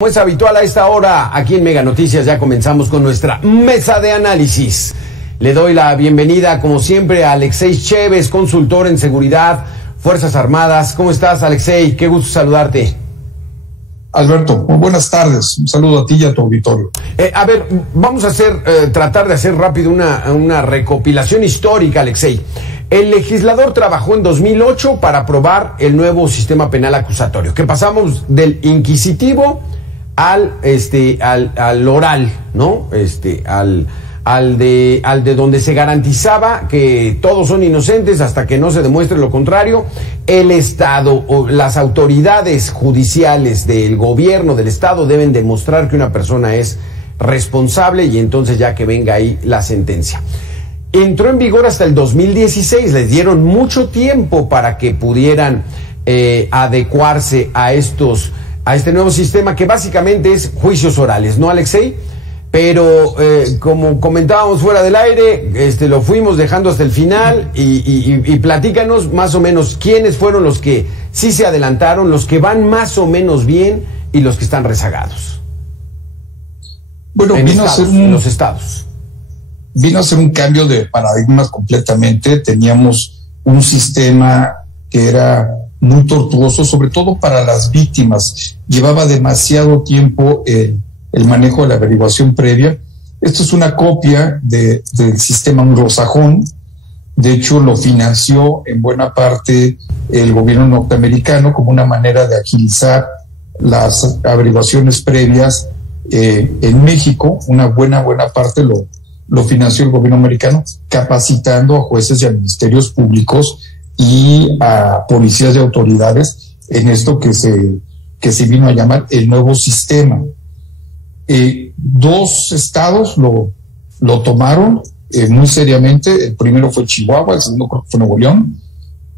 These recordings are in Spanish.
Como es habitual a esta hora, aquí en Mega Noticias ya comenzamos con nuestra mesa de análisis. Le doy la bienvenida, como siempre, a Alexei Chévez, consultor en seguridad, Fuerzas Armadas. ¿Cómo estás, Alexei? Qué gusto saludarte. Alberto, muy buenas tardes. Un saludo a ti y a tu auditorio. Vamos a tratar de hacer rápido una recopilación histórica, Alexei. El legislador trabajó en 2008 para aprobar el nuevo sistema penal acusatorio, que pasamos del inquisitivo al oral, ¿no? Al de donde se garantizaba que todos son inocentes hasta que no se demuestre lo contrario. El Estado o las autoridades judiciales del gobierno del Estado deben demostrar que una persona es responsable y entonces ya que venga ahí la sentencia. Entró en vigor hasta el 2016, les dieron mucho tiempo para que pudieran adecuarse a este nuevo sistema que básicamente es juicios orales, ¿no, Alexei? Pero como comentábamos fuera del aire, lo fuimos dejando hasta el final y platícanos más o menos quiénes fueron los que sí se adelantaron, los que van más o menos bien y los que están rezagados. Bueno, en los estados. Vino a ser un cambio de paradigmas completamente. Teníamos un sistema que era muy tortuoso, sobre todo para las víctimas. Llevaba demasiado tiempo el manejo de la averiguación previa. Esto es una copia del sistema anglosajón. De hecho, lo financió en buena parte el gobierno norteamericano como una manera de agilizar las averiguaciones previas en México. Una buena parte lo financió el gobierno americano, capacitando a jueces y a ministerios públicos y a policías y autoridades en esto que se vino a llamar el nuevo sistema. Dos estados lo tomaron muy seriamente. El primero fue Chihuahua, el segundo creo que fue Nuevo León,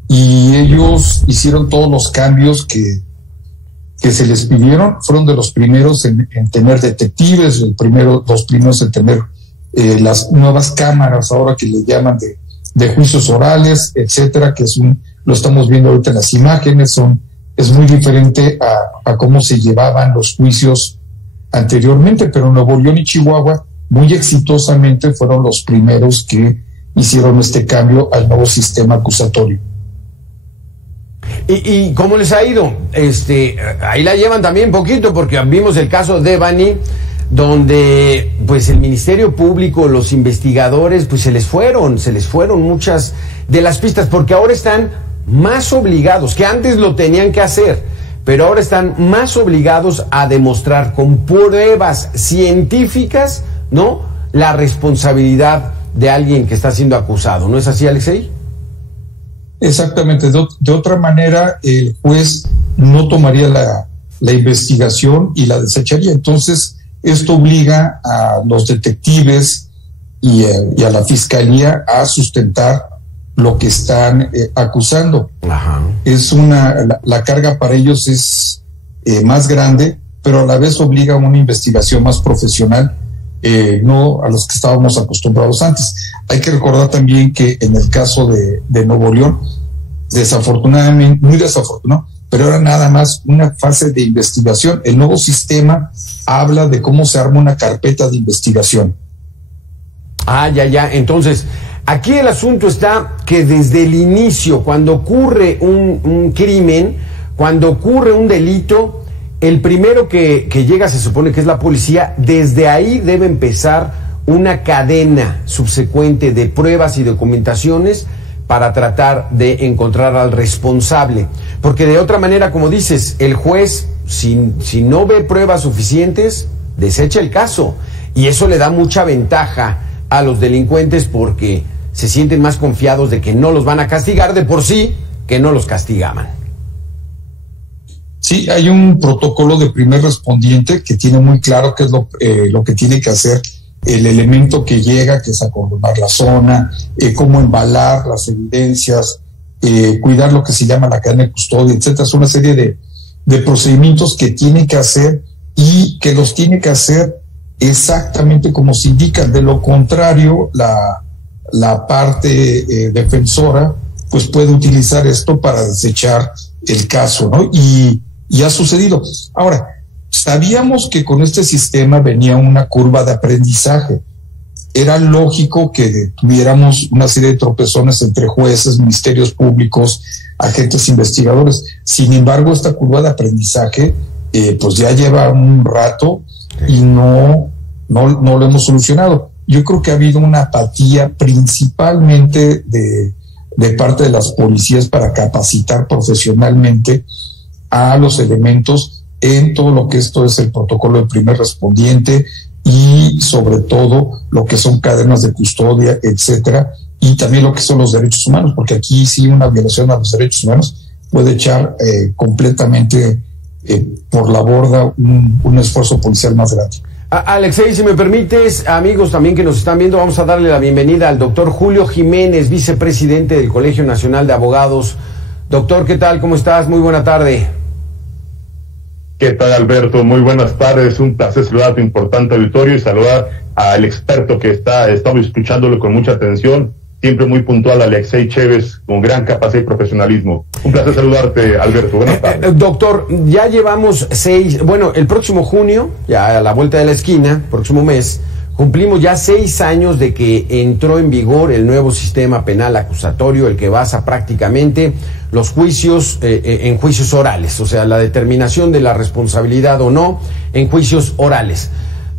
y ellos hicieron todos los cambios que se les pidieron. Fueron de los primeros en tener detectives, los primeros en tener las nuevas cámaras, ahora que le llaman de juicios orales, etcétera, que lo estamos viendo ahorita en las imágenes. Es muy diferente a cómo se llevaban los juicios anteriormente, pero Nuevo León y Chihuahua muy exitosamente fueron los primeros que hicieron este cambio al nuevo sistema acusatorio. ¿Y cómo les ha ido? Ahí la llevan también poquito, porque vimos el caso de Devani, donde pues el Ministerio Público, los investigadores, pues se les fueron muchas de las pistas, porque ahora están más obligados, que antes lo tenían que hacer, pero ahora están más obligados a demostrar con pruebas científicas, ¿no?, la responsabilidad de alguien que está siendo acusado. ¿No es así, Alexei? Exactamente. De otra manera, el juez no tomaría la investigación y la desecharía. Entonces, esto obliga a los detectives y a la fiscalía a sustentar lo que están acusando. Ajá. La carga para ellos es más grande, pero a la vez obliga a una investigación más profesional, no a los que estábamos acostumbrados antes. Hay que recordar también que en el caso de Nuevo León, desafortunadamente, muy desafortunado, pero era nada más una fase de investigación. El nuevo sistema habla de cómo se arma una carpeta de investigación. Ya. Entonces, aquí el asunto está que desde el inicio, cuando ocurre un crimen, cuando ocurre un delito, el primero que llega, se supone que es la policía. Desde ahí debe empezar una cadena subsecuente de pruebas y documentaciones para tratar de encontrar al responsable, porque de otra manera, como dices, el juez, si no ve pruebas suficientes, desecha el caso, y eso le da mucha ventaja a los delincuentes porque se sienten más confiados de que no los van a castigar de por sí que no los castigaban. Sí, hay un protocolo de primer respondiente que tiene muy claro qué es lo que tiene que hacer el elemento que llega, que es acordonar la zona, cómo embalar las evidencias, cuidar lo que se llama la cadena de custodia, etcétera. Es una serie de procedimientos que tiene que hacer y que los tiene que hacer exactamente como se indica. De lo contrario, la parte defensora pues puede utilizar esto para desechar el caso, ¿no? Y ha sucedido. Ahora, Sabíamos que con este sistema venía una curva de aprendizaje. Era lógico que tuviéramos una serie de tropezones entre jueces, ministerios públicos, agentes investigadores. Sin embargo, esta curva de aprendizaje pues ya lleva un rato y no lo hemos solucionado. Yo creo que ha habido una apatía principalmente de parte de las policías para capacitar profesionalmente a los elementos en todo lo que esto es el protocolo del primer respondiente y sobre todo lo que son cadenas de custodia, etcétera, y también lo que son los derechos humanos, porque aquí sí una violación a los derechos humanos puede echar completamente por la borda un esfuerzo policial más grande. Alexei, si me permites, amigos también que nos están viendo, vamos a darle la bienvenida al doctor Julio Jiménez, vicepresidente del Colegio Nacional de Abogados. Doctor, ¿qué tal? ¿Cómo estás? Muy buena tarde. ¿Qué tal, Alberto? Muy buenas tardes, un placer saludar a tu importante auditorio y saludar al experto que estamos escuchándolo con mucha atención, siempre muy puntual, Alexei Chévez, con gran capacidad y profesionalismo. Un placer saludarte, Alberto. Buenas tardes. Doctor, ya llevamos el próximo junio, ya a la vuelta de la esquina, próximo mes, cumplimos ya 6 años de que entró en vigor el nuevo sistema penal acusatorio, el que basa prácticamente los juicios en juicios orales, o sea, la determinación de la responsabilidad o no en juicios orales.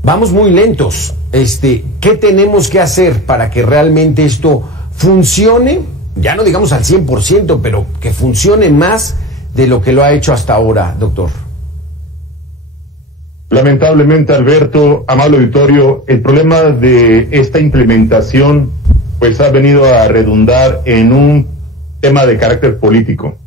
Vamos muy lentos. ¿Qué tenemos que hacer para que realmente esto funcione? Ya no digamos al 100%, pero que funcione más de lo que lo ha hecho hasta ahora, doctor. Lamentablemente, Alberto, amable auditorio, el problema de esta implementación pues ha venido a redundar en un tema de carácter político,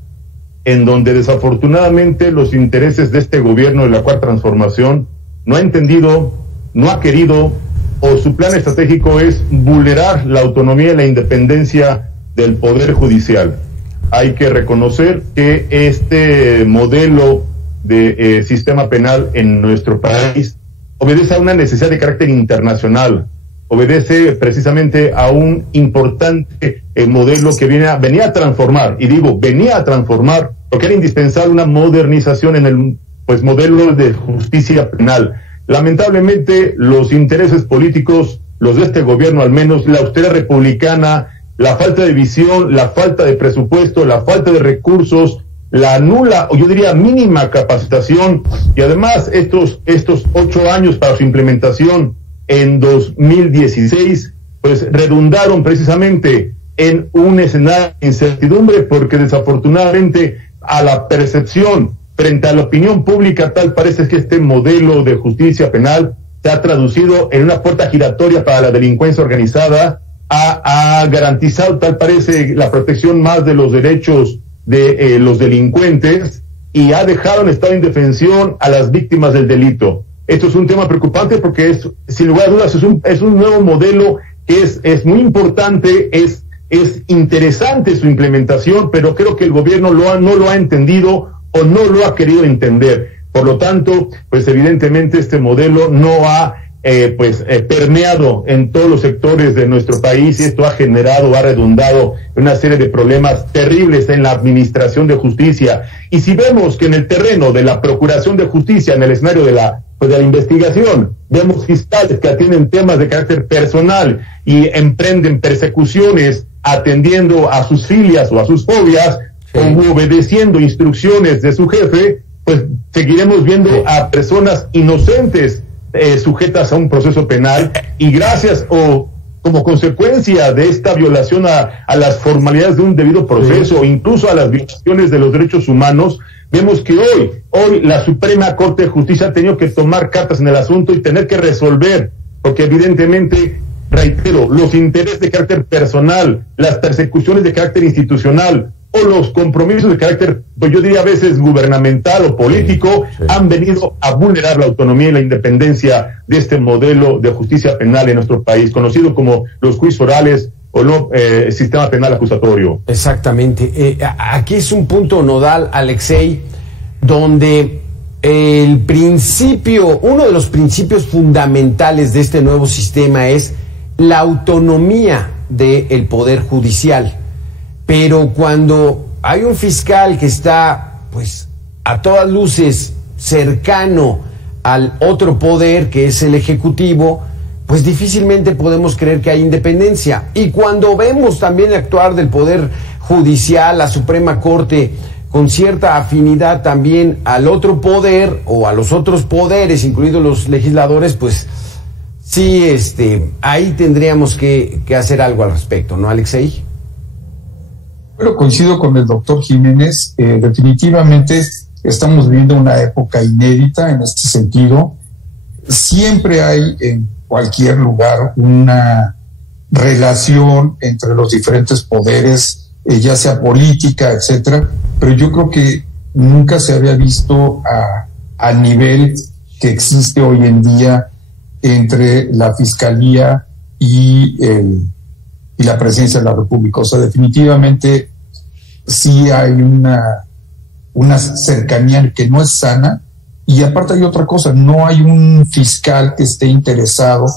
en donde desafortunadamente los intereses de este gobierno de la Cuarta Transformación no ha entendido, no ha querido, o su plan estratégico es vulnerar la autonomía y la independencia del Poder Judicial. Hay que reconocer que este modelo de sistema penal en nuestro país obedece a una necesidad de carácter internacional, obedece precisamente a un importante modelo que venía a transformar, y digo, venía a transformar, porque era indispensable una modernización en el modelo de justicia penal. Lamentablemente, los intereses políticos, los de este gobierno al menos, la austeridad republicana, la falta de visión, la falta de presupuesto, la falta de recursos, la nula, o yo diría mínima capacitación, y además estos 8 años para su implementación en 2016, pues redundaron precisamente en un escenario de incertidumbre, porque desafortunadamente a la percepción frente a la opinión pública tal parece que este modelo de justicia penal se ha traducido en una puerta giratoria para la delincuencia organizada, ha garantizado tal parece la protección más de los derechos de los delincuentes y ha dejado en estado de indefensión a las víctimas del delito. Esto es un tema preocupante porque es, sin lugar a dudas, es un nuevo modelo que es muy importante, es interesante su implementación, pero creo que el gobierno no lo ha entendido o no lo ha querido entender. Por lo tanto, pues evidentemente este modelo no ha permeado en todos los sectores de nuestro país, y esto ha redundado en una serie de problemas terribles en la administración de justicia. Y si vemos que en el terreno de la procuración de justicia, en el escenario de la investigación, vemos fiscales que atienden temas de carácter personal y emprenden persecuciones atendiendo a sus filias o a sus fobias, o obedeciendo instrucciones de su jefe, pues seguiremos viendo a personas inocentes sujetas a un proceso penal, y gracias o como consecuencia de esta violación a las formalidades de un debido proceso, incluso a las violaciones de los derechos humanos, vemos que hoy la Suprema Corte de Justicia ha tenido que tomar cartas en el asunto y tener que resolver, porque evidentemente, reitero, los intereses de carácter personal, las persecuciones de carácter institucional o los compromisos de carácter, pues yo diría a veces gubernamental o político, han venido a vulnerar la autonomía y la independencia de este modelo de justicia penal en nuestro país, conocido como los juicios orales o no sistema penal acusatorio. Exactamente. Aquí es un punto nodal, Alexei, donde uno de los principios fundamentales de este nuevo sistema es la autonomía del Poder Judicial. Pero cuando hay un fiscal que está, pues, a todas luces cercano al otro poder, que es el Ejecutivo, pues difícilmente podemos creer que hay independencia. Y cuando vemos también el actuar del Poder Judicial, la Suprema Corte, con cierta afinidad también al otro poder o a los otros poderes, incluidos los legisladores, pues sí, ahí tendríamos que hacer algo al respecto, ¿no, Alexei? Pero coincido con el doctor Jiménez, definitivamente estamos viviendo una época inédita en este sentido. Siempre hay en cualquier lugar una relación entre los diferentes poderes, ya sea política, etcétera, pero yo creo que nunca se había visto a nivel que existe hoy en día entre la Fiscalía y la Presidencia de la República. O sea, definitivamente sí hay una cercanía que no es sana, y aparte hay otra cosa, no hay un fiscal que esté interesado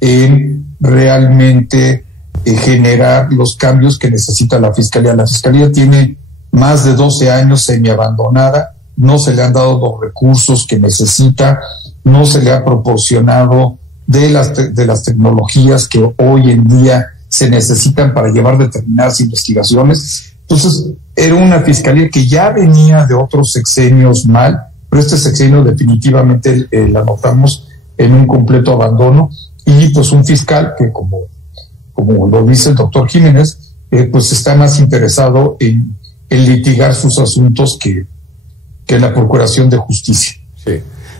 en realmente generar los cambios que necesita la Fiscalía. La Fiscalía tiene más de 12 años semiabandonada, no se le han dado los recursos que necesita, no se le ha proporcionado de las tecnologías que hoy en día se necesitan para llevar determinadas investigaciones. Entonces, era una Fiscalía que ya venía de otros sexenios mal, pero este sexenio definitivamente la notamos en un completo abandono, y pues un fiscal que, como lo dice el doctor Jiménez, pues está más interesado en litigar sus asuntos que la Procuración de Justicia.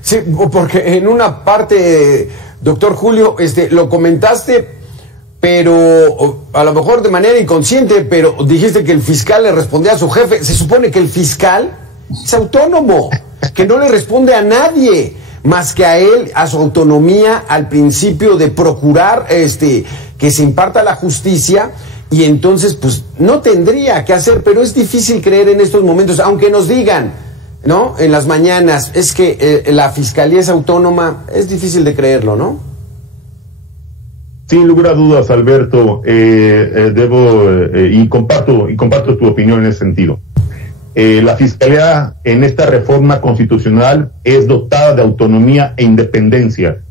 Sí, porque en una parte, doctor Julio, lo comentaste, pero a lo mejor de manera inconsciente, pero dijiste que el fiscal le respondía a su jefe. Se supone que el fiscal es autónomo, que no le responde a nadie más que a él, a su autonomía, al principio de procurar que se imparta la justicia, y entonces pues no tendría que hacer, pero es difícil creer en estos momentos, aunque nos digan, ¿no?, en las mañanas, es que la Fiscalía es autónoma, es difícil de creerlo, ¿no? Sin lugar a dudas, Alberto, y comparto tu opinión en ese sentido. La Fiscalía en esta reforma constitucional es dotada de autonomía e independencia.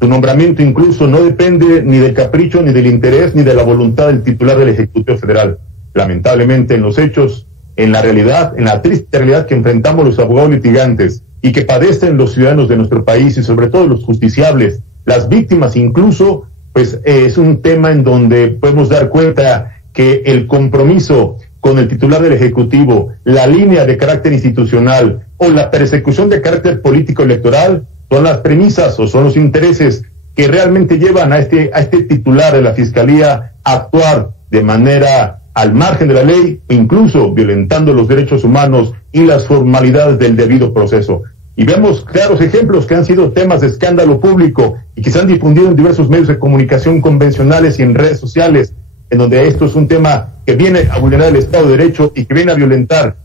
Su nombramiento incluso no depende ni del capricho, ni del interés, ni de la voluntad del titular del Ejecutivo Federal. Lamentablemente, en los hechos, en la realidad, en la triste realidad que enfrentamos los abogados litigantes y que padecen los ciudadanos de nuestro país, y sobre todo los justiciables, las víctimas incluso, pues es un tema en donde podemos dar cuenta que el compromiso con el titular del Ejecutivo, la línea de carácter institucional o la persecución de carácter político electoral son las premisas o son los intereses que realmente llevan a este titular de la Fiscalía a actuar de manera al margen de la ley, incluso violentando los derechos humanos y las formalidades del debido proceso. Y vemos claros ejemplos que han sido temas de escándalo público y que se han difundido en diversos medios de comunicación convencionales y en redes sociales, en donde esto es un tema que viene a vulnerar el Estado de Derecho y que viene a violentar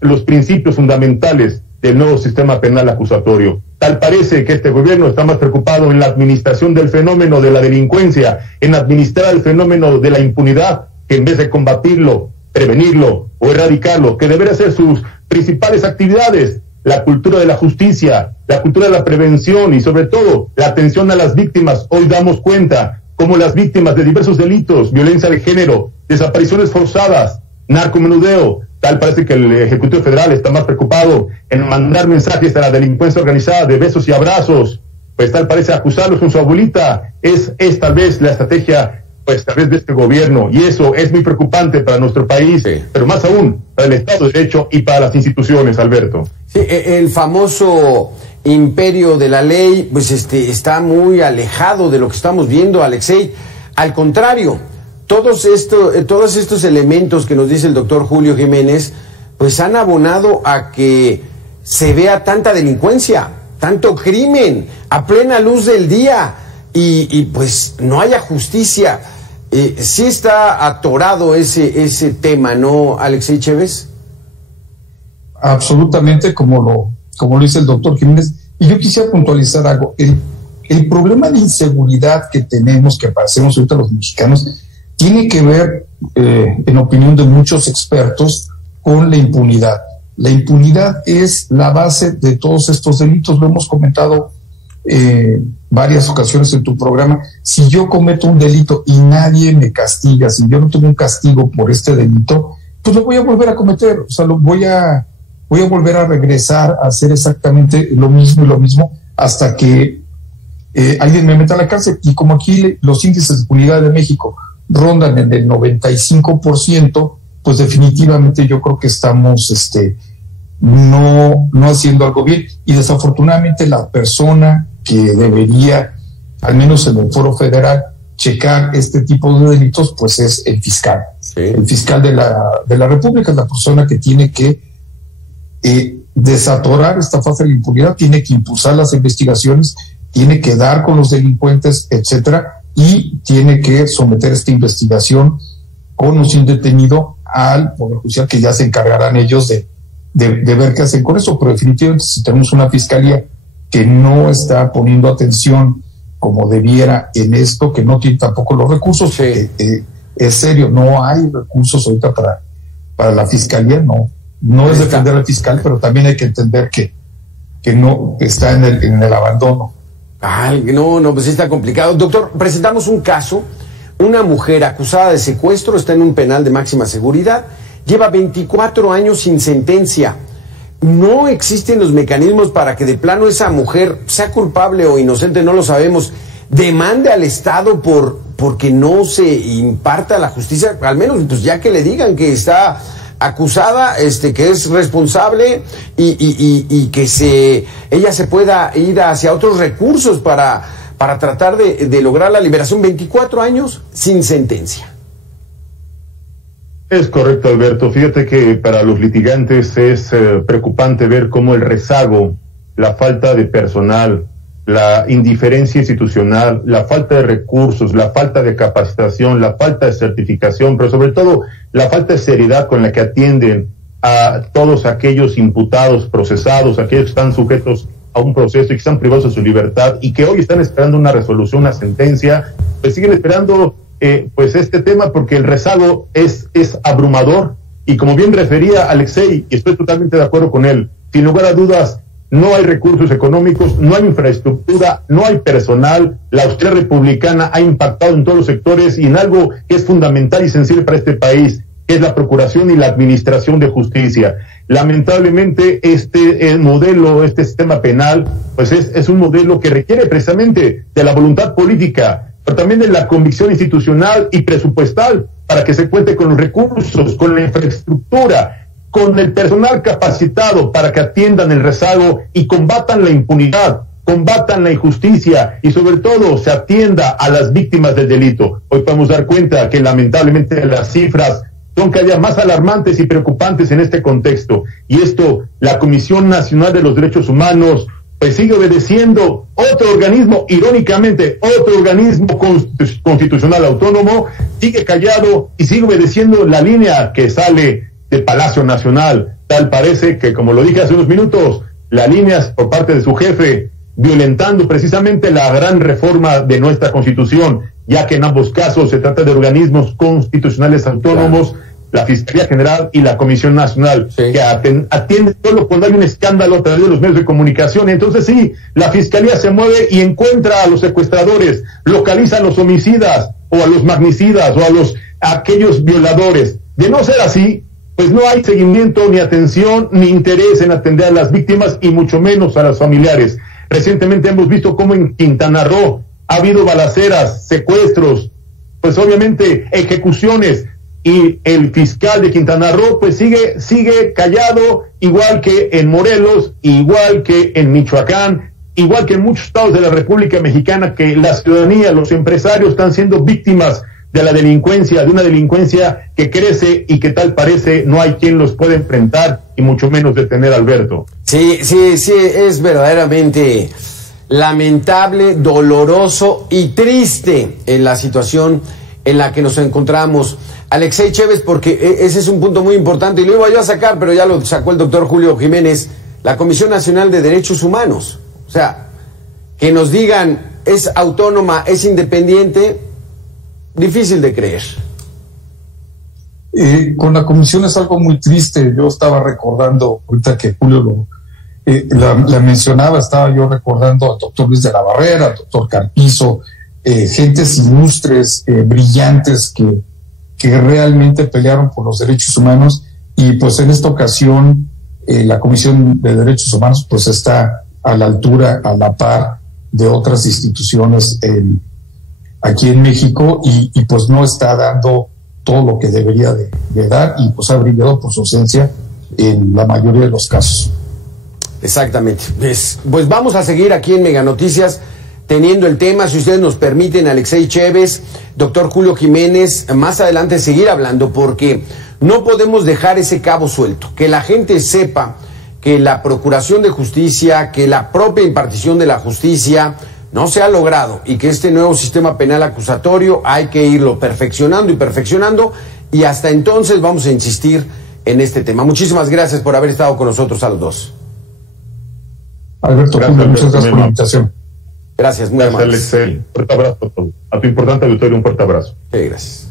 los principios fundamentales del nuevo sistema penal acusatorio. Tal parece que este gobierno está más preocupado en la administración del fenómeno de la delincuencia, en administrar el fenómeno de la impunidad, que en vez de combatirlo, prevenirlo o erradicarlo, que debería ser sus principales actividades, la cultura de la justicia, la cultura de la prevención y sobre todo la atención a las víctimas. Hoy damos cuenta como las víctimas de diversos delitos, violencia de género, desapariciones forzadas, narcomenudeo, tal parece que el Ejecutivo Federal está más preocupado en mandar mensajes a la delincuencia organizada de besos y abrazos, pues tal parece acusarlos con su abuelita. Es tal vez la estrategia, pues tal vez de este gobierno, y eso es muy preocupante para nuestro país, sí, pero más aún para el Estado de Derecho y para las instituciones, Alberto. Sí, el famoso imperio de la ley, pues está muy alejado de lo que estamos viendo, Alexei. Al contrario, todos estos elementos que nos dice el doctor Julio Jiménez, pues han abonado a que se vea tanta delincuencia, tanto crimen, a plena luz del día, y pues no haya justicia. Sí está atorado ese tema, ¿no, Alexei Chévez? Absolutamente, como lo dice el doctor Jiménez. Y yo quisiera puntualizar algo. El problema de inseguridad que tenemos, que padecemos ahorita los mexicanos, tiene que ver, en opinión de muchos expertos, con la impunidad. La impunidad es la base de todos estos delitos, lo hemos comentado varias ocasiones en tu programa. Si yo cometo un delito y nadie me castiga, si yo no tengo un castigo por este delito, pues lo voy a volver a cometer, o sea, voy a volver a regresar a hacer exactamente lo mismo y lo mismo hasta que alguien me meta a la cárcel. Y como aquí los índices de impunidad de México rondan en el 95%, pues definitivamente yo creo que estamos no haciendo algo bien. Y desafortunadamente la persona que debería, al menos en el foro federal, checar este tipo de delitos, pues es el fiscal. Sí. El fiscal de la República es la persona que tiene que desatorar esta fase de la impunidad, tiene que impulsar las investigaciones, tiene que dar con los delincuentes, etcétera, y tiene que someter esta investigación con o sin detenido al Poder Judicial, que ya se encargarán ellos de ver qué hacen con eso. Pero definitivamente, si tenemos una fiscalía que no está poniendo atención como debiera en esto, que no tiene tampoco los recursos, sí. Es serio, no hay recursos ahorita para la fiscalía, no es defender al fiscal, pero también hay que entender que no está en el abandono. Ay, no, pues sí está complicado. Doctor, presentamos un caso, una mujer acusada de secuestro, está en un penal de máxima seguridad, lleva 24 años sin sentencia. No existen los mecanismos para que de plano esa mujer, sea culpable o inocente, no lo sabemos, demande al Estado porque no se imparta la justicia, al menos pues ya que le digan que está acusada, que es responsable y que ella se pueda ir hacia otros recursos para tratar de lograr la liberación. 24 años sin sentencia. Es correcto, Alberto. Fíjate que para los litigantes es preocupante ver cómo el rezago, la falta de personal, la indiferencia institucional, la falta de recursos, la falta de capacitación, la falta de certificación, pero sobre todo la falta de seriedad con la que atienden a todos aquellos imputados, procesados, aquellos que están sujetos a un proceso y que están privados de su libertad y que hoy están esperando una resolución, una sentencia, pues siguen esperando pues este tema, porque el rezago es abrumador. Y como bien refería Alexei, y estoy totalmente de acuerdo con él, sin lugar a dudas, no hay recursos económicos, no hay infraestructura, no hay personal. La austeridad republicana ha impactado en todos los sectores y en algo que es fundamental y sensible para este país, que es la procuración y la administración de justicia. Lamentablemente este modelo, este sistema penal, pues es un modelo que requiere precisamente de la voluntad política, pero también de la convicción institucional y presupuestal para que se cuente con los recursos, con la infraestructura, con el personal capacitado para que atiendan el rezago y combatan la impunidad, combatan la injusticia y sobre todo se atienda a las víctimas del delito. Hoy podemos dar cuenta que lamentablemente las cifras son cada día más alarmantes y preocupantes en este contexto. Y esto, la Comisión Nacional de los Derechos Humanos, pues sigue obedeciendo otro organismo, irónicamente, otro organismo constitucional autónomo, sigue callado y sigue obedeciendo la línea que sale del Palacio Nacional. Tal parece que, como lo dije hace unos minutos, la línea por parte de su jefe, violentando precisamente la gran reforma de nuestra Constitución, ya que en ambos casos se trata de organismos constitucionales autónomos, la Fiscalía General y la Comisión Nacional, sí, que atiende solo cuando hay un escándalo a través de los medios de comunicación. Entonces sí, la Fiscalía se mueve y encuentra a los secuestradores, localiza a los homicidas o a los magnicidas o a aquellos violadores. De no ser así, pues no hay seguimiento, ni atención, ni interés en atender a las víctimas y mucho menos a los familiares. Recientemente hemos visto cómo en Quintana Roo ha habido balaceras, secuestros, pues obviamente ejecuciones, y el fiscal de Quintana Roo pues sigue callado, igual que en Morelos, igual que en Michoacán, igual que en muchos estados de la República Mexicana, que la ciudadanía, los empresarios están siendo víctimas de la delincuencia, de una delincuencia que crece y que tal parece no hay quien los pueda enfrentar y mucho menos detener, Alberto. Sí, es verdaderamente lamentable, doloroso y triste en la situación en la que nos encontramos. Alexei Chévez, porque ese es un punto muy importante y lo iba yo a sacar, pero ya lo sacó el doctor Julio Jiménez, la Comisión Nacional de Derechos Humanos. O sea, que nos digan, es autónoma, es independiente, difícil de creer. Con la comisión es algo muy triste. Yo estaba recordando, ahorita que Julio la mencionaba, estaba yo recordando al doctor Luis de la Barrera, al doctor Carpizo, gentes ilustres, brillantes, que realmente pelearon por los derechos humanos, y pues en esta ocasión la Comisión de Derechos Humanos pues está a la altura, a la par de otras instituciones aquí en México, y pues no está dando todo lo que debería de dar, y pues ha brillado por su ausencia en la mayoría de los casos. Exactamente. Pues vamos a seguir aquí en Mega Noticias teniendo el tema, si ustedes nos permiten, Alexei Chévez, doctor Julio Jiménez, más adelante seguir hablando, porque no podemos dejar ese cabo suelto, que la gente sepa que la Procuración de Justicia, que la propia impartición de la justicia no se ha logrado, y que este nuevo sistema penal acusatorio hay que irlo perfeccionando, y hasta entonces vamos a insistir en este tema. Muchísimas gracias por haber estado con nosotros a los dos. Alberto, muchas gracias por la invitación. Gracias, muy amable. Un fuerte abrazo a todos. A tu importante auditorio, un fuerte abrazo. Gracias.